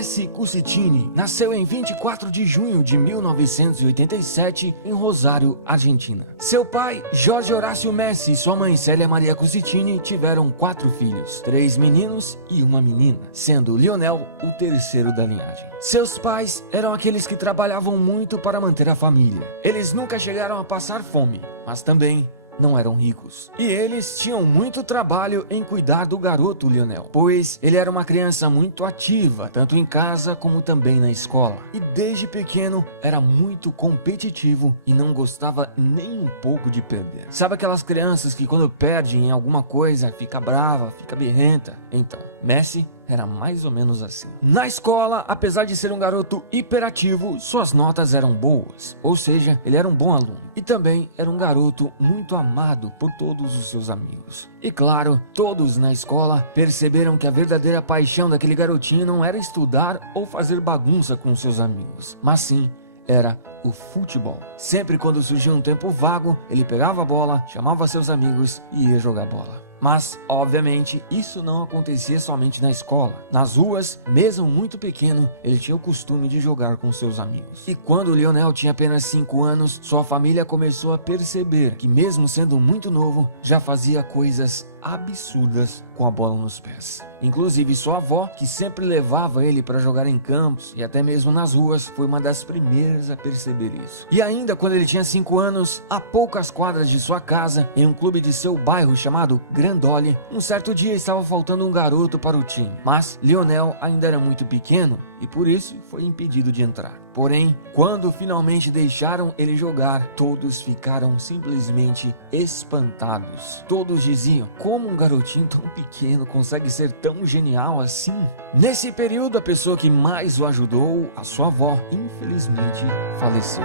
Messi Cusitini nasceu em 24 de junho de 1987 em Rosário, Argentina. Seu pai, Jorge Horácio Messi, e sua mãe Célia Maria Cusitini tiveram 4 filhos, 3 meninos e uma menina, sendo Lionel o terceiro da linhagem. Seus pais eram aqueles que trabalhavam muito para manter a família. Eles nunca chegaram a passar fome, mas também não eram ricos. E eles tinham muito trabalho em cuidar do garoto Lionel, pois ele era uma criança muito ativa, tanto em casa como também na escola. E desde pequeno era muito competitivo e não gostava nem um pouco de perder. Sabe aquelas crianças que quando perdem em alguma coisa fica brava, fica birrenta? Então, Messi era mais ou menos assim. Na escola, apesar de ser um garoto hiperativo, suas notas eram boas, ou seja, ele era um bom aluno. E também era um garoto muito amado por todos os seus amigos. E claro, todos na escola perceberam que a verdadeira paixão daquele garotinho não era estudar ou fazer bagunça com seus amigos, mas sim era o futebol. Sempre quando surgia um tempo vago, ele pegava a bola, chamava seus amigos e ia jogar bola. Mas, obviamente, isso não acontecia somente na escola. Nas ruas, mesmo muito pequeno, ele tinha o costume de jogar com seus amigos. E quando Lionel tinha apenas 5 anos, sua família começou a perceber que, mesmo sendo muito novo, já fazia coisas absurdas com a bola nos pés. Inclusive sua avó, que sempre levava ele para jogar em campos e até mesmo nas ruas, foi uma das primeiras a perceber isso. E ainda quando ele tinha 5 anos, a poucas quadras de sua casa, em um clube de seu bairro chamado Grandoli, um certo dia estava faltando um garoto para o time, mas Lionel ainda era muito pequeno e por isso foi impedido de entrar. Porém, quando finalmente deixaram ele jogar, todos ficaram simplesmente espantados. Todos diziam: como um garotinho tão pequeno consegue ser tão genial assim? Nesse período, a pessoa que mais o ajudou, a sua avó, infelizmente faleceu.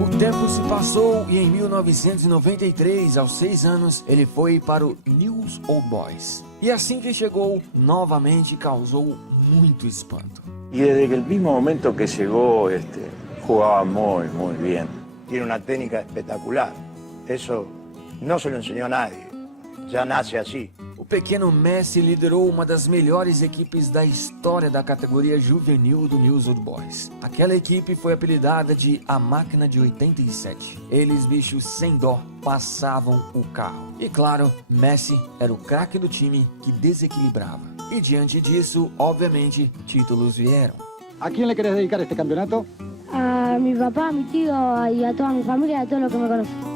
O tempo se passou e em 1993, aos 6 anos, ele foi para o News Old Boys. E assim que chegou, novamente causou muito espanto. Y desde el mismo momento que llegó, jugaba muy bien. Tiene una técnica espectacular. Eso no se lo enseñó a nadie. Ya nace así. O pequeno Messi liderou uma das melhores equipes da história da categoria juvenil do News Old Boys. Aquela equipe foi apelidada de A Máquina de 87. Eles, bichos sem dó, passavam o carro. E claro, Messi era o craque do time que desequilibrava. E diante disso, obviamente, títulos vieram. ¿A quién le querés dedicar este campeonato? A mi papá, a mi tío y a toda mi familia y a todos los que me conocen.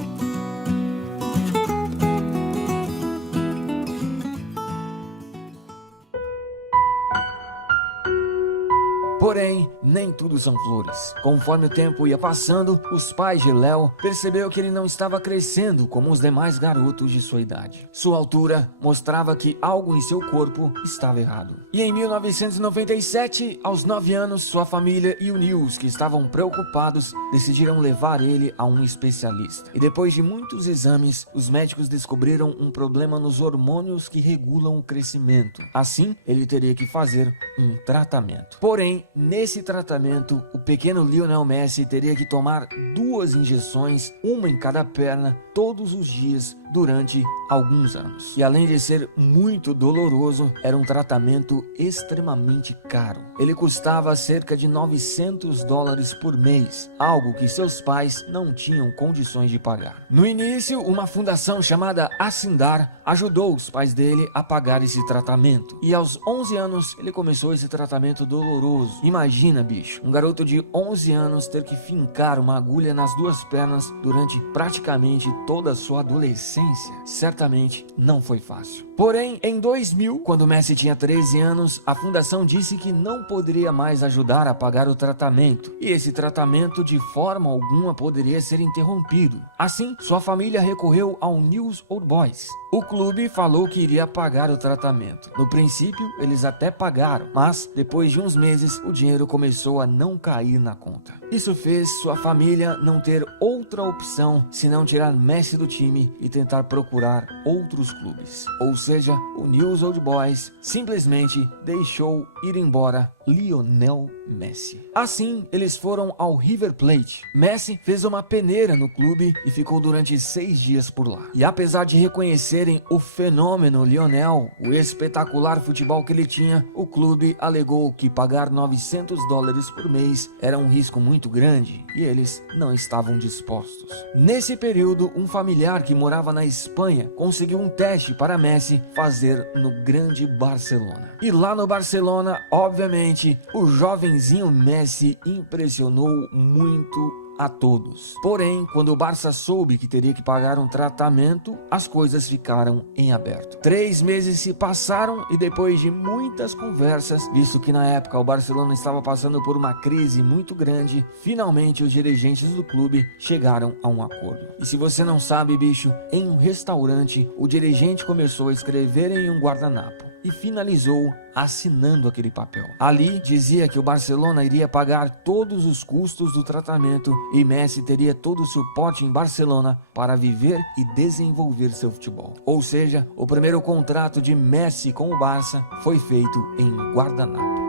Porém, nem tudo são flores. Conforme o tempo ia passando, os pais de Léo perceberam que ele não estava crescendo como os demais garotos de sua idade. Sua altura mostrava que algo em seu corpo estava errado. E em 1997, aos 9 anos, sua família e o News, que estavam preocupados, decidiram levar ele a um especialista. E depois de muitos exames, os médicos descobriram um problema nos hormônios que regulam o crescimento. Assim, ele teria que fazer um tratamento. Porém, nesse tratamento, o pequeno Lionel Messi teria que tomar 2 injeções, uma em cada perna, todos os dias durante alguns anos. E além de ser muito doloroso, era um tratamento extremamente caro. Ele custava cerca de $900 por mês, algo que seus pais não tinham condições de pagar. No início, uma fundação chamada Asindar ajudou os pais dele a pagar esse tratamento. E aos 11 anos, ele começou esse tratamento doloroso. Imagina, bicho, um garoto de 11 anos ter que fincar uma agulha nas 2 pernas durante praticamente toda a sua adolescência. Certamente não foi fácil. Porém, em 2000, quando Messi tinha 13 anos, a fundação disse que não poderia mais ajudar a pagar o tratamento, e esse tratamento de forma alguma poderia ser interrompido. Assim, sua família recorreu ao News Old Boys. O clube falou que iria pagar o tratamento. No princípio, eles até pagaram, mas depois de uns meses, o dinheiro começou a não cair na conta. Isso fez sua família não ter outra opção senão tirar Messi do time e tentar procurar outros clubes. Ou seja, o News Old Boys simplesmente deixou ir embora Lionel Messi. Assim, eles foram ao River Plate. Messi fez uma peneira no clube e ficou durante 6 dias por lá. E apesar de reconhecerem o fenômeno Lionel, o espetacular futebol que ele tinha, o clube alegou que pagar $900 por mês era um risco muito grande e eles não estavam dispostos. Nesse período, um familiar que morava na Espanha conseguiu um teste para Messi fazer no grande Barcelona. E lá no Barcelona, obviamente, o jovenzinho Messi impressionou muito a todos. Porém, quando o Barça soube que teria que pagar um tratamento, as coisas ficaram em aberto. 3 meses se passaram e depois de muitas conversas, visto que na época o Barcelona estava passando por uma crise muito grande, finalmente os dirigentes do clube chegaram a um acordo. E se você não sabe, bicho, em um restaurante, o dirigente começou a escrever em um guardanapo e finalizou assinando aquele papel. Ali dizia que o Barcelona iria pagar todos os custos do tratamento e Messi teria todo o suporte em Barcelona para viver e desenvolver seu futebol. Ou seja, o primeiro contrato de Messi com o Barça foi feito em guardanapo.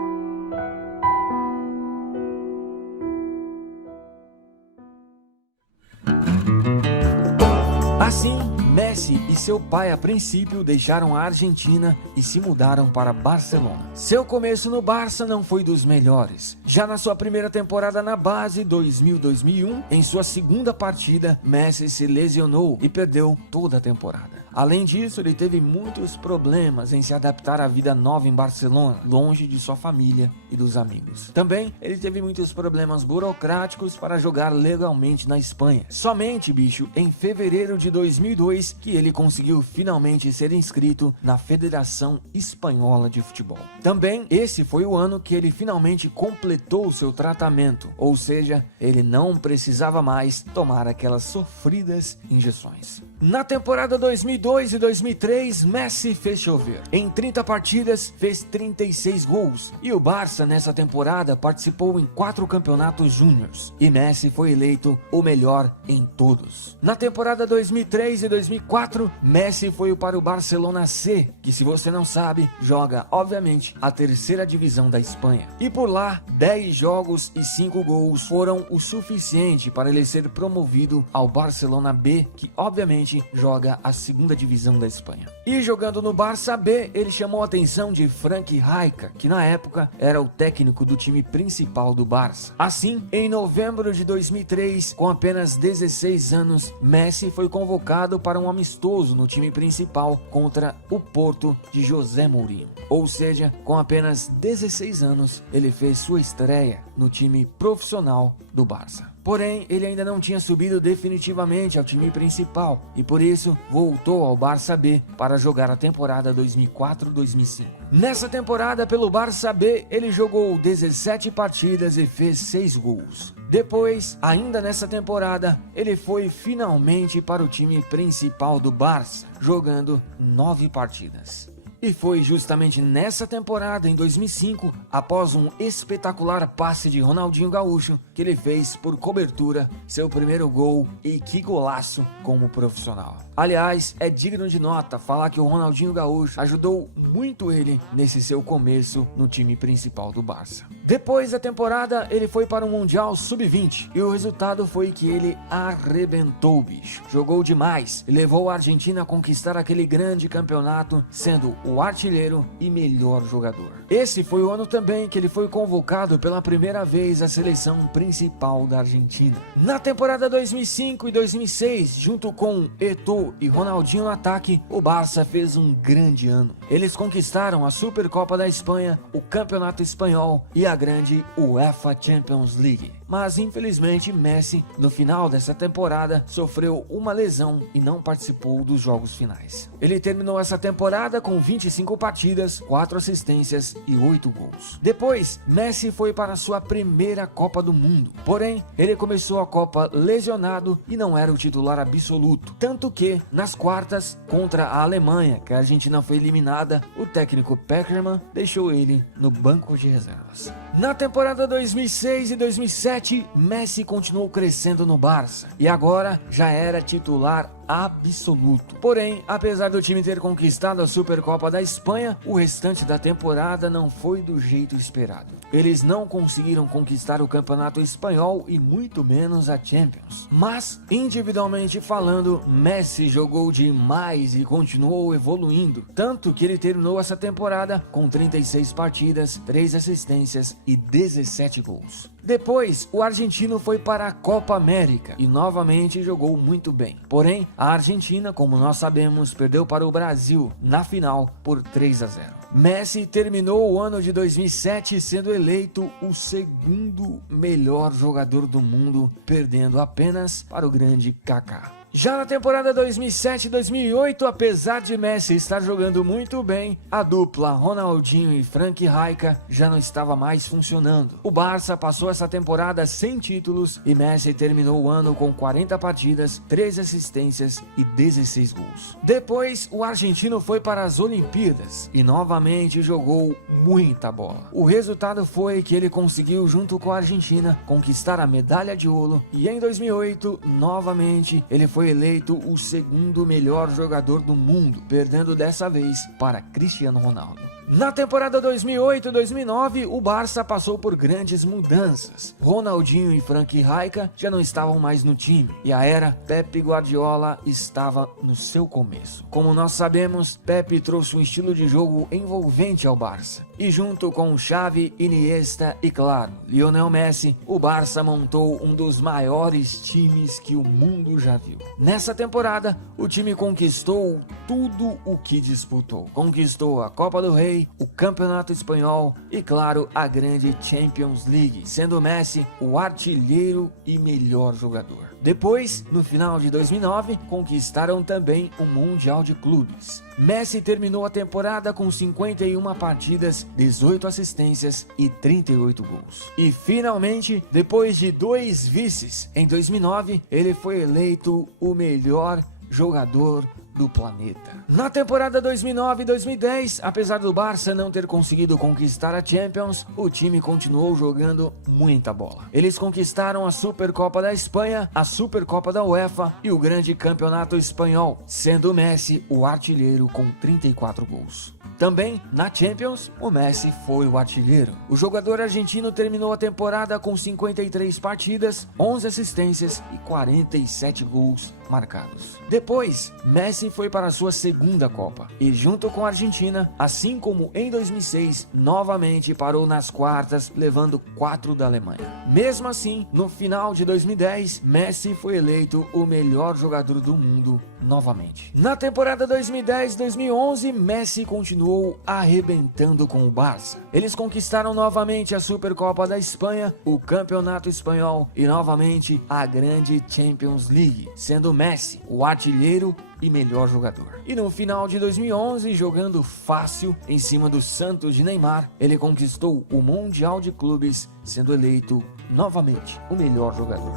Assim, Messi e seu pai a princípio deixaram a Argentina e se mudaram para Barcelona. Seu começo no Barça não foi dos melhores. Já na sua primeira temporada na base, 2000-2001, em sua segunda partida, Messi se lesionou e perdeu toda a temporada. Além disso, ele teve muitos problemas em se adaptar à vida nova em Barcelona, longe de sua família e dos amigos. Também, ele teve muitos problemas burocráticos para jogar legalmente na Espanha. Somente, bicho, em fevereiro de 2002, que ele conseguiu finalmente ser inscrito na Federação Espanhola de Futebol. Também, esse foi o ano que ele finalmente completou seu tratamento, ou seja, ele não precisava mais tomar aquelas sofridas injeções. Na temporada 2002 e 2003, Messi fez chover. Em 30 partidas, fez 36 gols. E o Barça, nessa temporada, participou em 4 campeonatos júniores. E Messi foi eleito o melhor em todos. Na temporada 2003 e 2004, Messi foi para o Barcelona C, que, se você não sabe, joga, obviamente, a terceira divisão da Espanha. E por lá, 10 jogos e 5 gols foram o suficiente para ele ser promovido ao Barcelona B, que, obviamente, joga a segunda divisão da Espanha. E jogando no Barça B, ele chamou a atenção de Frank Rijkaard, que na época era o técnico do time principal do Barça. Assim, em novembro de 2003, com apenas 16 anos, Messi foi convocado para um amistoso no time principal contra o Porto de José Mourinho. Ou seja, com apenas 16 anos, ele fez sua estreia no time profissional do Barça. Porém, ele ainda não tinha subido definitivamente ao time principal e por isso voltou ao Barça B para jogar a temporada 2004-2005. Nessa temporada pelo Barça B, ele jogou 17 partidas e fez 6 gols. Depois, ainda nessa temporada, ele foi finalmente para o time principal do Barça, jogando 9 partidas. E foi justamente nessa temporada, em 2005, após um espetacular passe de Ronaldinho Gaúcho, que ele fez por cobertura seu primeiro gol, e que golaço como profissional. Aliás, é digno de nota falar que o Ronaldinho Gaúcho ajudou muito ele nesse seu começo no time principal do Barça. Depois da temporada, ele foi para o Mundial Sub-20 e o resultado foi que ele arrebentou, bicho. Jogou demais e levou a Argentina a conquistar aquele grande campeonato, sendo o artilheiro e melhor jogador. Esse foi o ano também que ele foi convocado pela primeira vez à seleção principal da Argentina. Na temporada 2005 e 2006, junto com Eto'o e Ronaldinho no ataque, o Barça fez um grande ano. Eles conquistaram a Supercopa da Espanha, o Campeonato Espanhol e a grande UEFA Champions League. Mas infelizmente Messi, no final dessa temporada, sofreu uma lesão e não participou dos jogos finais. Ele terminou essa temporada com 25 partidas, 4 assistências e 8 gols. Depois, Messi foi para sua primeira Copa do Mundo. Porém, ele começou a Copa lesionado e não era o titular absoluto. Tanto que, nas quartas, contra a Alemanha, que a Argentina foi eliminada, o técnico Peckerman deixou ele no banco de reservas. Na temporada 2006 e 2007, Messi continuou crescendo no Barça e agora já era titular absoluto. Porém, apesar do time ter conquistado a Supercopa da Espanha, o restante da temporada não foi do jeito esperado. Eles não conseguiram conquistar o Campeonato Espanhol e muito menos a Champions. Mas, individualmente falando, Messi jogou demais e continuou evoluindo, tanto que ele terminou essa temporada com 36 partidas, 3 assistências e 17 gols. Depois, o argentino foi para a Copa América e novamente jogou muito bem. Porém, a Argentina, como nós sabemos, perdeu para o Brasil na final por 3-0. Messi terminou o ano de 2007 sendo eleito o segundo melhor jogador do mundo, perdendo apenas para o grande Kaká. Já na temporada 2007-2008, apesar de Messi estar jogando muito bem, a dupla Ronaldinho e Frank Rijkaard já não estava mais funcionando. O Barça passou essa temporada sem títulos e Messi terminou o ano com 40 partidas, 3 assistências e 16 gols. Depois, o argentino foi para as Olimpíadas e novamente jogou muita bola. O resultado foi que ele conseguiu, junto com a Argentina, conquistar a medalha de ouro e em 2008, novamente, ele foi eleito o segundo melhor jogador do mundo, perdendo dessa vez para Cristiano Ronaldo. Na temporada 2008-2009, o Barça passou por grandes mudanças. Ronaldinho e Frank Rijkaard já não estavam mais no time e a era Pep Guardiola estava no seu começo. Como nós sabemos, Pep trouxe um estilo de jogo envolvente ao Barça. E junto com Xavi, Iniesta e, claro, Lionel Messi, o Barça montou um dos maiores times que o mundo já viu. Nessa temporada, o time conquistou tudo o que disputou. Conquistou a Copa do Rei, o Campeonato Espanhol e, claro, a grande Champions League, sendo Messi o artilheiro e melhor jogador. Depois, no final de 2009, conquistaram também o Mundial de Clubes. Messi terminou a temporada com 51 partidas, 18 assistências e 38 gols. E finalmente, depois de 2 vices, em 2009, ele foi eleito o melhor jogador do planeta. Na temporada 2009-2010, apesar do Barça não ter conseguido conquistar a Champions, o time continuou jogando muita bola. Eles conquistaram a Supercopa da Espanha, a Supercopa da UEFA e o grande Campeonato Espanhol, sendo Messi o artilheiro com 34 gols. Também, na Champions, o Messi foi o artilheiro. O jogador argentino terminou a temporada com 53 partidas, 11 assistências e 47 gols marcados. Depois, Messi foi para a sua segunda Copa e, junto com a Argentina, assim como em 2006, novamente parou nas quartas, levando 4 da Alemanha. Mesmo assim, no final de 2010, Messi foi eleito o melhor jogador do mundo novamente. Na temporada 2010-2011, Messi continuou arrebentando com o Barça. Eles conquistaram novamente a Supercopa da Espanha, o Campeonato Espanhol e novamente a grande Champions League, sendo Messi o artilheiro e melhor jogador. E no final de 2011, jogando fácil em cima do Santos de Neymar, ele conquistou o Mundial de Clubes, sendo eleito novamente o melhor jogador.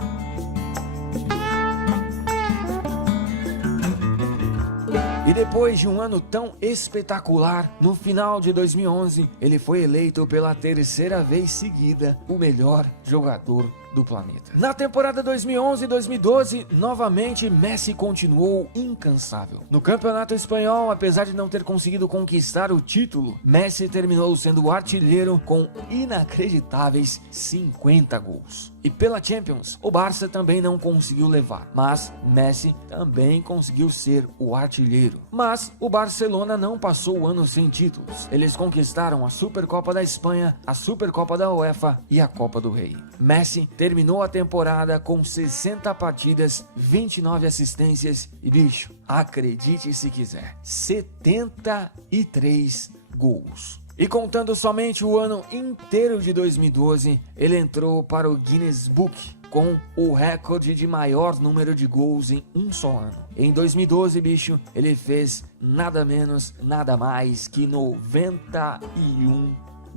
E depois de um ano tão espetacular, no final de 2011, ele foi eleito pela terceira vez seguida o melhor jogador do planeta. Na temporada 2011-2012, novamente Messi continuou incansável. No Campeonato Espanhol, apesar de não ter conseguido conquistar o título, Messi terminou sendo o artilheiro com inacreditáveis 50 gols. E pela Champions, o Barça também não conseguiu levar, mas Messi também conseguiu ser o artilheiro. Mas o Barcelona não passou o ano sem títulos. Eles conquistaram a Supercopa da Espanha, a Supercopa da UEFA e a Copa do Rei. Messi terminou a temporada com 60 partidas, 29 assistências e, bicho, acredite se quiser, 73 gols. E contando somente o ano inteiro de 2012, ele entrou para o Guinness Book com o recorde de maior número de gols em um só ano. Em 2012, bicho, ele fez nada menos, nada mais que 91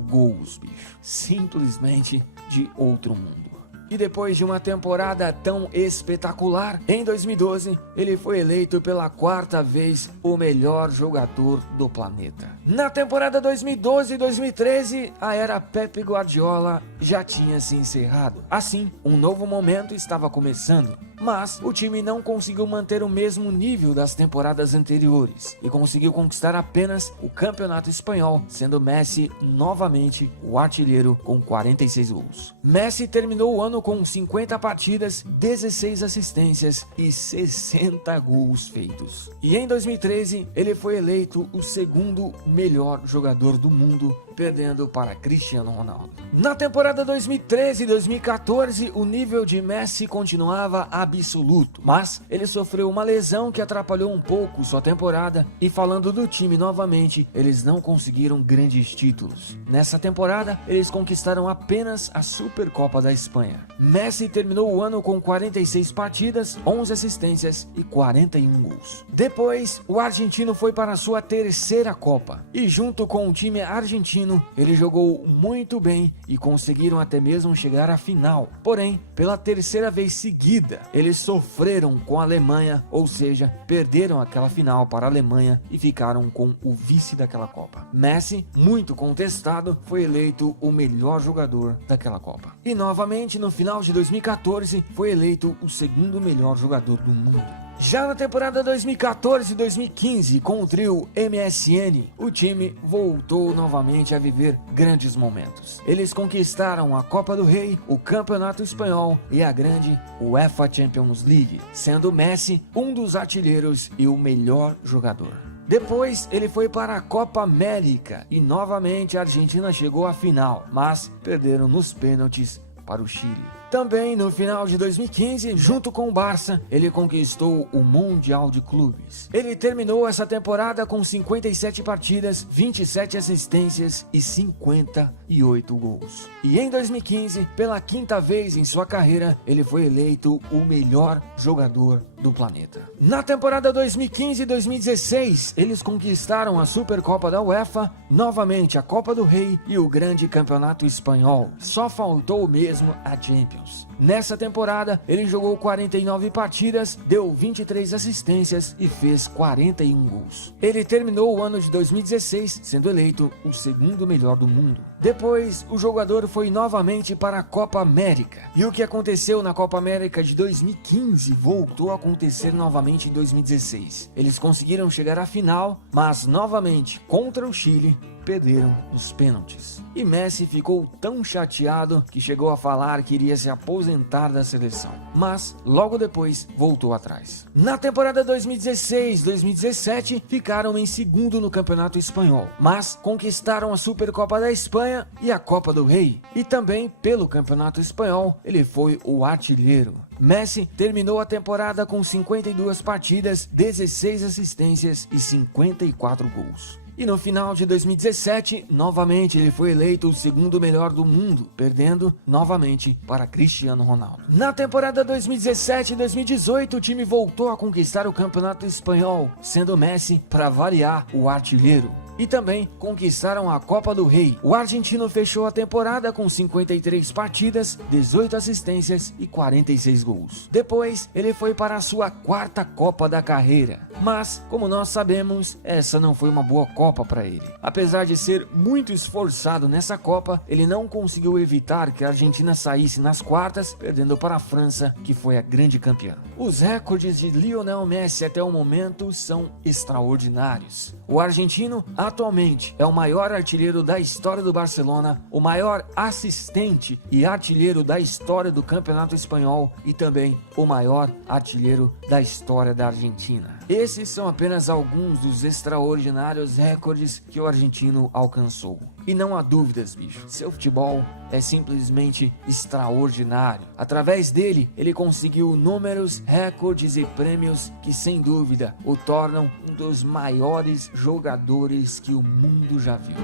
gols, bicho. Simplesmente de outro mundo. E depois de uma temporada tão espetacular, em 2012, ele foi eleito pela 4ª vez o melhor jogador do planeta. Na temporada 2012-2013, a era Pep Guardiola já tinha se encerrado. Assim, um novo momento estava começando. mas o time não conseguiu manter o mesmo nível das temporadas anteriores e conseguiu conquistar apenas o Campeonato Espanhol, sendo Messi novamente o artilheiro com 46 gols. Messi terminou o ano com 50 partidas, 16 assistências e 60 gols feitos. E em 2013 ele foi eleito o segundo melhor jogador do mundo, perdendo para Cristiano Ronaldo. Na temporada 2013 e 2014, o nível de Messi continuava absoluto, mas ele sofreu uma lesão que atrapalhou um pouco sua temporada, e falando do time novamente, eles não conseguiram grandes títulos. Nessa temporada, eles conquistaram apenas a Supercopa da Espanha. Messi terminou o ano com 46 partidas, 11 assistências e 41 gols. Depois, o argentino foi para a sua terceira Copa, e junto com o time argentino, ele jogou muito bem e conseguiram até mesmo chegar à final. Porém, pela terceira vez seguida, eles sofreram com a Alemanha, ou seja, perderam aquela final para a Alemanha e ficaram com o vice daquela Copa. Messi, muito contestado, foi eleito o melhor jogador daquela Copa. E novamente, no final de 2014, foi eleito o segundo melhor jogador do mundo. Já na temporada 2014-2015, com o trio MSN, o time voltou novamente a viver grandes momentos. Eles conquistaram a Copa do Rei, o Campeonato Espanhol e a grande UEFA Champions League, sendo Messi um dos artilheiros e o melhor jogador. Depois ele foi para a Copa América e novamente a Argentina chegou à final, mas perderam nos pênaltis para o Chile. Também no final de 2015, junto com o Barça, ele conquistou o Mundial de Clubes. Ele terminou essa temporada com 57 partidas, 27 assistências e 58 gols. E em 2015, pela quinta vez em sua carreira, ele foi eleito o melhor jogador do planeta. Na temporada 2015-2016, eles conquistaram a Supercopa da UEFA, novamente a Copa do Rei e o grande Campeonato Espanhol. Só faltou mesmo a Champions. Nessa temporada, ele jogou 49 partidas, deu 23 assistências e fez 41 gols. Ele terminou o ano de 2016 sendo eleito o segundo melhor do mundo. Depois, o jogador foi novamente para a Copa América. E o que aconteceu na Copa América de 2015 voltou a acontecer novamente em 2016. Eles conseguiram chegar à final, mas novamente contra o Chile, perderam os pênaltis. E Messi ficou tão chateado que chegou a falar que iria se aposentar da seleção, mas logo depois voltou atrás. Na temporada 2016-2017 ficaram em segundo no Campeonato Espanhol, mas conquistaram a Supercopa da Espanha e a Copa do Rei, e também pelo Campeonato Espanhol ele foi o artilheiro. Messi terminou a temporada com 52 partidas, 16 assistências e 54 gols. E no final de 2017, novamente ele foi eleito o segundo melhor do mundo, perdendo novamente para Cristiano Ronaldo. Na temporada 2017 e 2018, o time voltou a conquistar o Campeonato Espanhol, sendo Messi, para variar, o artilheiro. E também conquistaram a Copa do Rei. O argentino fechou a temporada com 53 partidas, 18 assistências e 46 gols. Depois, ele foi para a sua quarta Copa da carreira. Mas, como nós sabemos, essa não foi uma boa Copa para ele. Apesar de ser muito esforçado nessa Copa, ele não conseguiu evitar que a Argentina saísse nas quartas, perdendo para a França, que foi a grande campeã. Os recordes de Lionel Messi até o momento são extraordinários. O argentino atualmente é o maior artilheiro da história do Barcelona, o maior assistente e artilheiro da história do Campeonato Espanhol e também o maior artilheiro da história da Argentina. Esses são apenas alguns dos extraordinários recordes que o argentino alcançou. E não há dúvidas, bicho, seu futebol é simplesmente extraordinário. Através dele, ele conseguiu números, recordes e prêmios que, sem dúvida, o tornam um dos maiores jogadores que o mundo já viu.